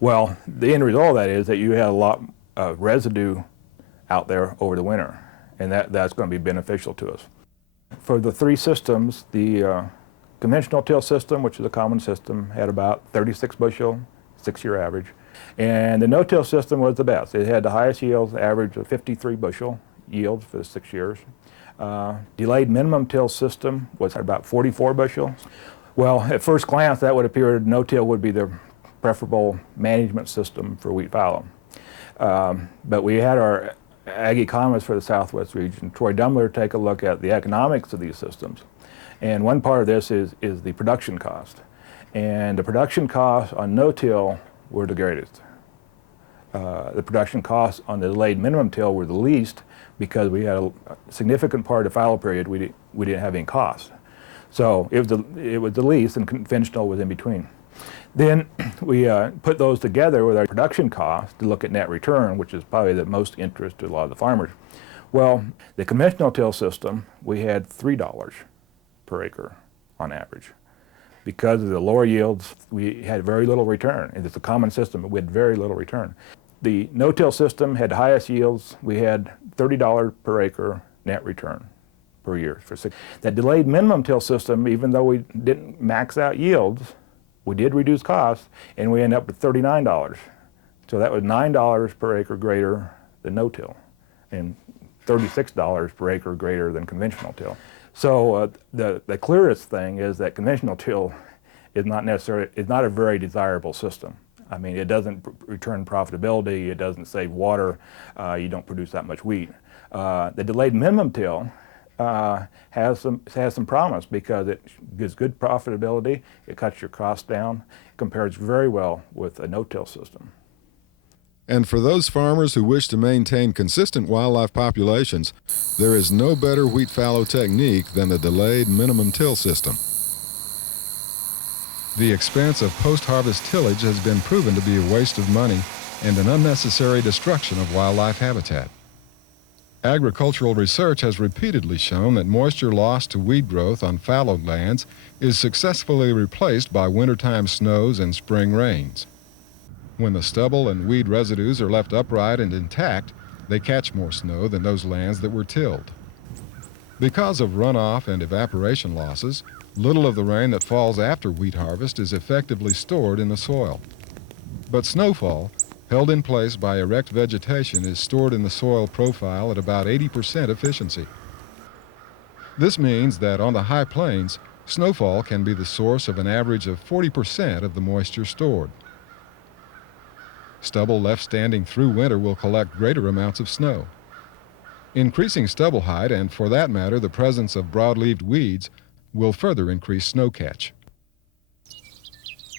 Well, the end result of that is that you have a lot of residue out there over the winter, and that's going to be beneficial to us. For the three systems, the conventional till system, which is a common system, had about 36 bushel, 6-year average. And the no-till system was the best. It had the highest yields, average of 53 bushel yields for the 6 years. Delayed minimum till system was about 44 bushel. Well, at first glance, that would appear no-till would be the preferable management system for wheat fallow. But we had our ag economist for the Southwest region, Troy Dumbler, take a look at the economics of these systems. And one part of this is the production cost. And the production costs on no-till were the greatest. The production costs on the delayed minimum till were the least because we had a significant part of the fallow period we didn't have any costs. So it was the least, and conventional was in between. Then we put those together with our production costs to look at net return, which is probably the most interest to a lot of the farmers. Well, the conventional till system, we had $3 per acre on average. Because of the lower yields, we had very little return. It's a common system, but we had very little return. The no-till system had the highest yields. We had $30 per acre net return per year. That delayed minimum till system, even though we didn't max out yields, we did reduce costs, and we ended up with $39. So that was $9 per acre greater than no-till, and $36 per acre greater than conventional till. So the clearest thing is that conventional till is not a very desirable system. I mean, it doesn't return profitability, it doesn't save water, you don't produce that much wheat. The delayed minimum till has some promise because it gives good profitability, it cuts your costs down, compares very well with a no-till system. And for those farmers who wish to maintain consistent wildlife populations, there is no better wheat fallow technique than the delayed minimum till system. The expense of post-harvest tillage has been proven to be a waste of money and an unnecessary destruction of wildlife habitat. Agricultural research has repeatedly shown that moisture lost to weed growth on fallowed lands is successfully replaced by wintertime snows and spring rains. When the stubble and weed residues are left upright and intact, they catch more snow than those lands that were tilled. Because of runoff and evaporation losses, little of the rain that falls after wheat harvest is effectively stored in the soil. But snowfall, held in place by erect vegetation, is stored in the soil profile at about 80% efficiency. This means that on the high plains, snowfall can be the source of an average of 40% of the moisture stored. Stubble left standing through winter will collect greater amounts of snow. Increasing stubble height, and for that matter the presence of broad-leaved weeds, will further increase snow catch.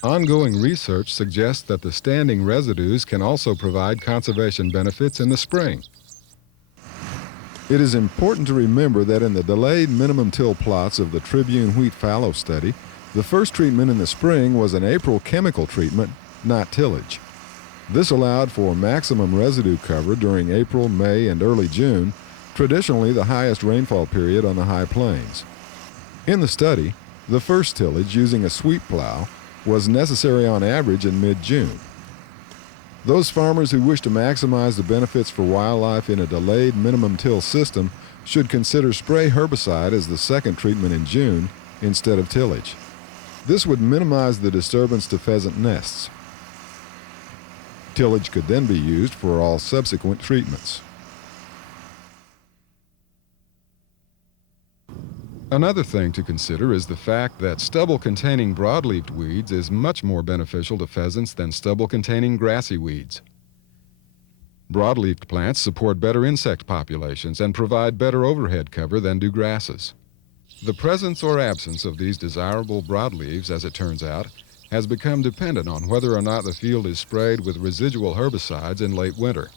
Ongoing research suggests that the standing residues can also provide conservation benefits in the spring. It is important to remember that in the delayed minimum till plots of the Tribune wheat fallow study, the first treatment in the spring was an April chemical treatment, not tillage. This allowed for maximum residue cover during April, May, and early June, traditionally the highest rainfall period on the high plains. In the study, the first tillage using a sweep plow was necessary on average in mid-June. Those farmers who wish to maximize the benefits for wildlife in a delayed minimum till system should consider spray herbicide as the second treatment in June instead of tillage. This would minimize the disturbance to pheasant nests. Tillage could then be used for all subsequent treatments. Another thing to consider is the fact that stubble containing broadleafed weeds is much more beneficial to pheasants than stubble containing grassy weeds. Broadleafed plants support better insect populations and provide better overhead cover than do grasses. The presence or absence of these desirable broadleaves, as it turns out, has become dependent on whether or not the field is sprayed with residual herbicides in late winter.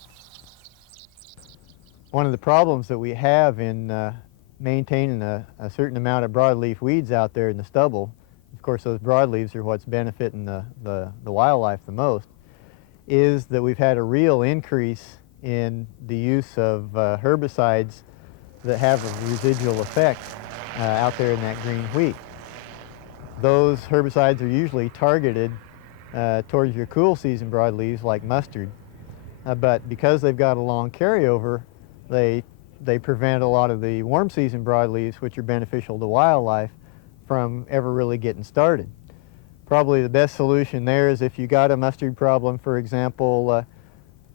One of the problems that we have in maintaining a certain amount of broadleaf weeds out there in the stubble, of course those broadleaves are what's benefiting the wildlife the most, is that we've had a real increase in the use of herbicides that have a residual effect out there in that green wheat. Those herbicides are usually targeted towards your cool season broadleaves like mustard. But because they've got a long carryover, they prevent a lot of the warm season broadleaves, which are beneficial to wildlife, from ever really getting started. Probably the best solution there is if you got a mustard problem, for example,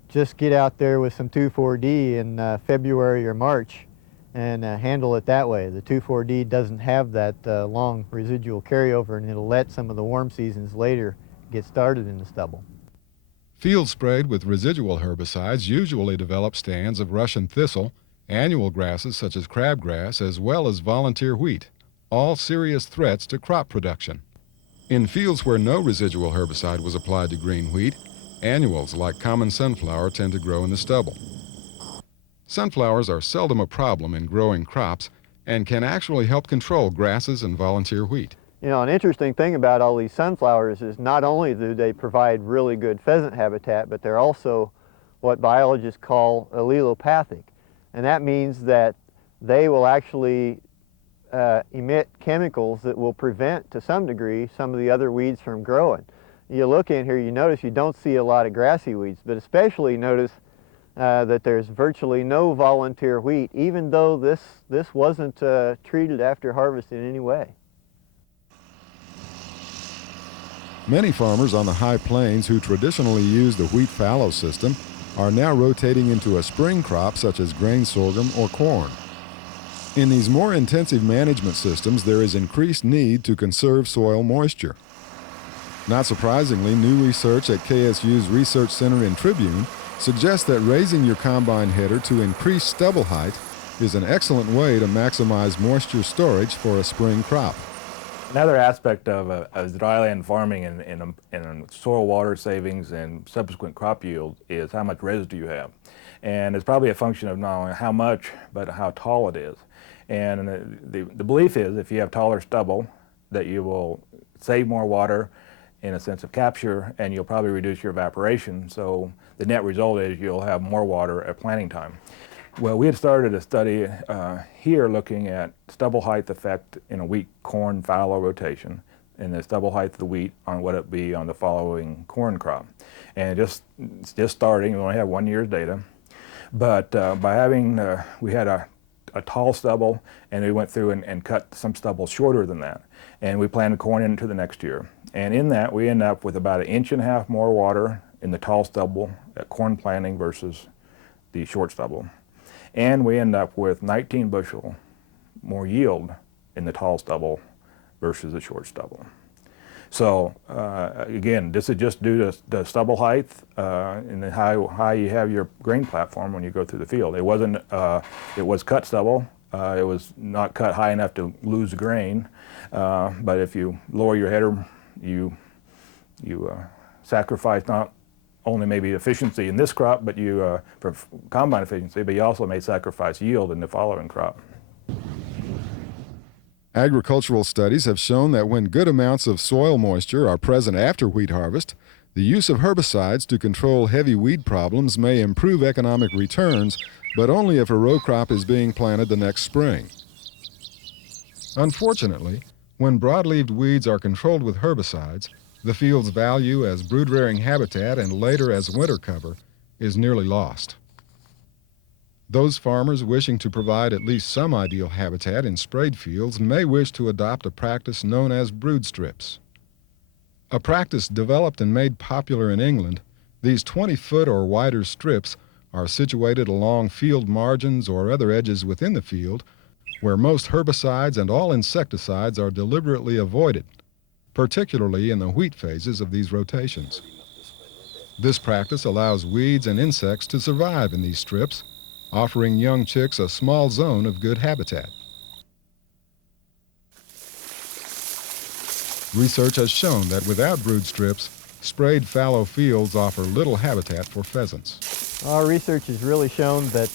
just get out there with some 2,4-D in February or March and handle it that way. The 2,4-D doesn't have that long residual carryover, and it'll let some of the warm seasons later get started in the stubble. Fields sprayed with residual herbicides usually develop stands of Russian thistle, annual grasses such as crabgrass, as well as volunteer wheat, all serious threats to crop production. In fields where no residual herbicide was applied to green wheat, annuals like common sunflower tend to grow in the stubble. Sunflowers are seldom a problem in growing crops and can actually help control grasses and volunteer wheat. You know, an interesting thing about all these sunflowers is not only do they provide really good pheasant habitat, but they're also what biologists call allelopathic. And that means that they will actually emit chemicals that will prevent, to some degree, some of the other weeds from growing. You look in here, you notice you don't see a lot of grassy weeds, but especially notice that there's virtually no volunteer wheat, even though this wasn't treated after harvest in any way. Many farmers on the high plains who traditionally used the wheat fallow system are now rotating into a spring crop such as grain sorghum or corn. In these more intensive management systems, there is increased need to conserve soil moisture. Not surprisingly, new research at KSU's Research Center in Tribune suggests that raising your combine header to increase stubble height is an excellent way to maximize moisture storage for a spring crop. Another aspect of dryland farming and soil water savings and subsequent crop yield is how much residue you have. And it's probably a function of not only how much, but how tall it is. And the belief is if you have taller stubble, that you will save more water in a sense of capture, and you'll probably reduce your evaporation. So the net result is you'll have more water at planting time. Well, we had started a study here looking at stubble height effect in a wheat corn fallow rotation and the stubble height of the wheat on what it be on the following corn crop. And it's just starting, we only have 1 year's data. But by having, we had a tall stubble, and we went through and cut some stubble shorter than that. And we planted corn into the next year. And in that, we end up with about 1.5 inches more water in the tall stubble at corn planting versus the short stubble. And we end up with 19 bushel more yield in the tall stubble versus the short stubble. So again, this is just due to the stubble height and how high you have your grain platform when you go through the field. It wasn't, it was cut stubble. It was not cut high enough to lose grain. But if you lower your header, you sacrifice not only maybe efficiency in this crop, but you for combine efficiency, but you also may sacrifice yield in the following crop. Agricultural studies have shown that when good amounts of soil moisture are present after wheat harvest, the use of herbicides to control heavy weed problems may improve economic returns, but only if a row crop is being planted the next spring. Unfortunately, when broadleaved weeds are controlled with herbicides, the field's value as brood-rearing habitat and later as winter cover is nearly lost. Those farmers wishing to provide at least some ideal habitat in sprayed fields may wish to adopt a practice known as brood strips. A practice developed and made popular in England, these 20-foot or wider strips are situated along field margins or other edges within the field where most herbicides and all insecticides are deliberately avoided, particularly in the wheat phases of these rotations. This practice allows weeds and insects to survive in these strips, offering young chicks a small zone of good habitat. Research has shown that without brood strips, sprayed fallow fields offer little habitat for pheasants. Our research has really shown that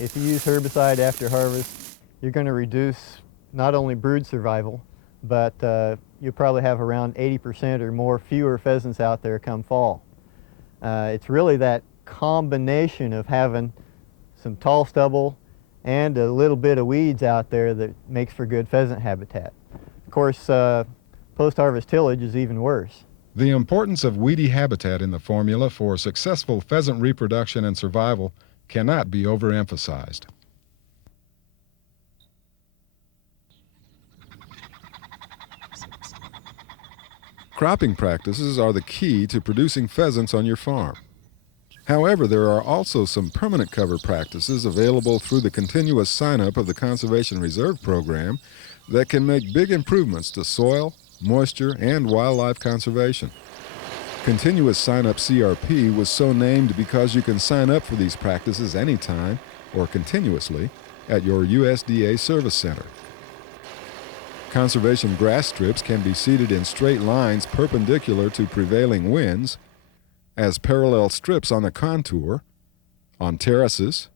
if you use herbicide after harvest, you're going to reduce not only brood survival, but you'll probably have around 80% or more fewer pheasants out there come fall. It's really that combination of having some tall stubble and a little bit of weeds out there that makes for good pheasant habitat. Of course, post-harvest tillage is even worse. The importance of weedy habitat in the formula for successful pheasant reproduction and survival cannot be overemphasized. Cropping practices are the key to producing pheasants on your farm. However, there are also some permanent cover practices available through the continuous sign-up of the Conservation Reserve Program that can make big improvements to soil, moisture, and wildlife conservation. Continuous Sign-Up CRP was so named because you can sign up for these practices anytime or continuously at your USDA service center. Conservation grass strips can be seeded in straight lines perpendicular to prevailing winds, as parallel strips on the contour, on terraces,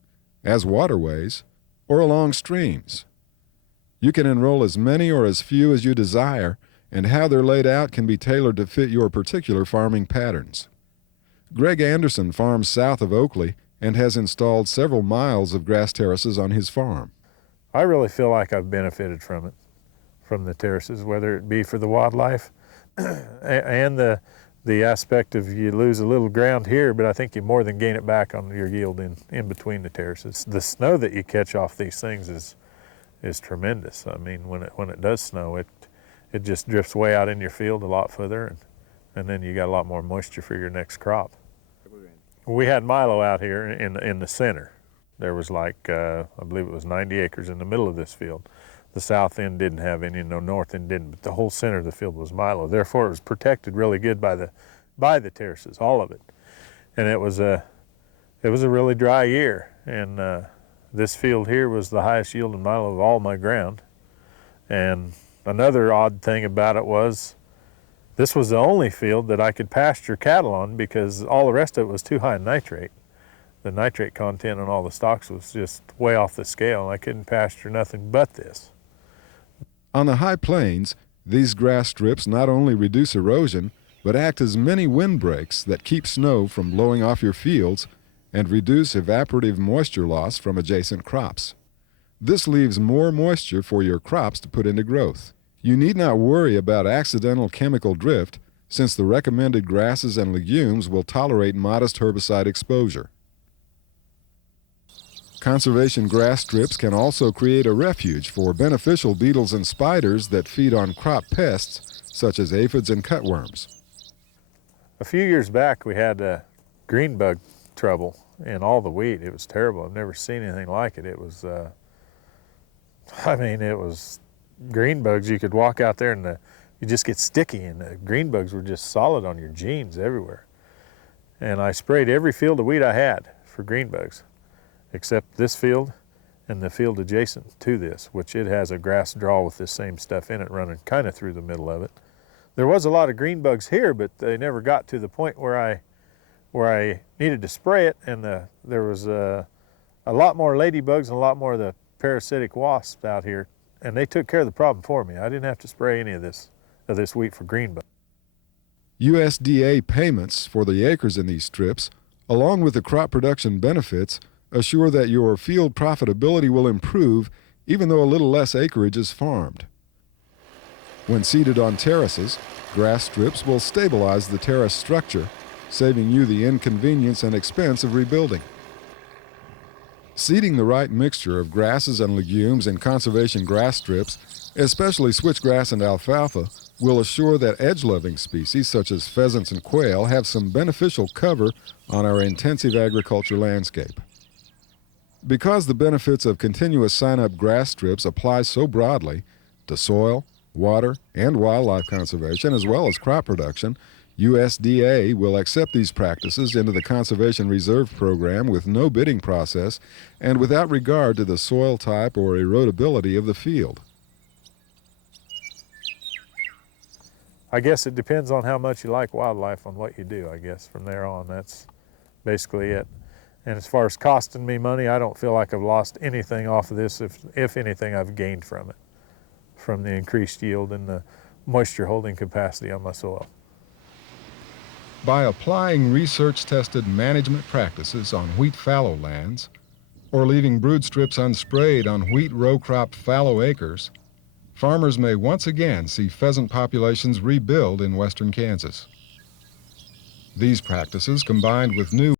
as waterways, or along streams. You can enroll as many or as few as you desire, and how they're laid out can be tailored to fit your particular farming patterns. Greg Anderson farms south of Oakley and has installed several miles of grass terraces on his farm. I really feel like I've benefited from it, from the terraces, whether it be for the wildlife and the aspect of you lose a little ground here, but I think you more than gain it back on your yield in between the terraces. The snow that you catch off these things is tremendous. I mean, when it does snow, it just drifts way out in your field a lot further, and then you got a lot more moisture for your next crop. We had Milo out here in the center. There was like, I believe it was 90 acres in the middle of this field. The south end didn't have any, no north end didn't, but the whole center of the field was Milo. Therefore, it was protected really good by the terraces, all of it. And it was a really dry year, and this field here was the highest yielding Milo of all my ground. And another odd thing about it was this was the only field that I could pasture cattle on because all the rest of it was too high in nitrate. The nitrate content on all the stalks was just way off the scale, and I couldn't pasture nothing but this. On the high plains, these grass strips not only reduce erosion, but act as mini windbreaks that keep snow from blowing off your fields and reduce evaporative moisture loss from adjacent crops. This leaves more moisture for your crops to put into growth. You need not worry about accidental chemical drift, since the recommended grasses and legumes will tolerate modest herbicide exposure. Conservation grass strips can also create a refuge for beneficial beetles and spiders that feed on crop pests such as aphids and cutworms. A few years back, we had green bug trouble in all the wheat. It was terrible. I've never seen anything like it. It was, it was green bugs. You could walk out there and you just get sticky, and the green bugs were just solid on your jeans everywhere. And I sprayed every field of wheat I had for green bugs, except this field and the field adjacent to this, which it has a grass draw with this same stuff in it running kind of through the middle of it. There was a lot of green bugs here, but they never got to the point where I needed to spray it, and there was a lot more ladybugs and a lot more of the parasitic wasps out here, and they took care of the problem for me. I didn't have to spray any of this wheat for green bugs. USDA payments for the acres in these strips, along with the crop production benefits, assure that your field profitability will improve even though a little less acreage is farmed. When seeded on terraces, grass strips will stabilize the terrace structure, saving you the inconvenience and expense of rebuilding. Seeding the right mixture of grasses and legumes in conservation grass strips, especially switchgrass and alfalfa, will assure that edge-loving species such as pheasants and quail have some beneficial cover on our intensive agriculture landscape. Because the benefits of continuous sign-up grass strips apply so broadly to soil, water, and wildlife conservation as well as crop production, USDA will accept these practices into the Conservation Reserve Program with no bidding process and without regard to the soil type or erodibility of the field. I guess it depends on how much you like wildlife on what you do, I guess. From there on, that's basically it. And as far as costing me money, I don't feel like I've lost anything off of this. If anything, I've gained from it, from the increased yield and the moisture holding capacity on my soil. By applying research-tested management practices on wheat fallow lands, or leaving brood strips unsprayed on wheat row crop fallow acres, farmers may once again see pheasant populations rebuild in western Kansas. These practices, combined with new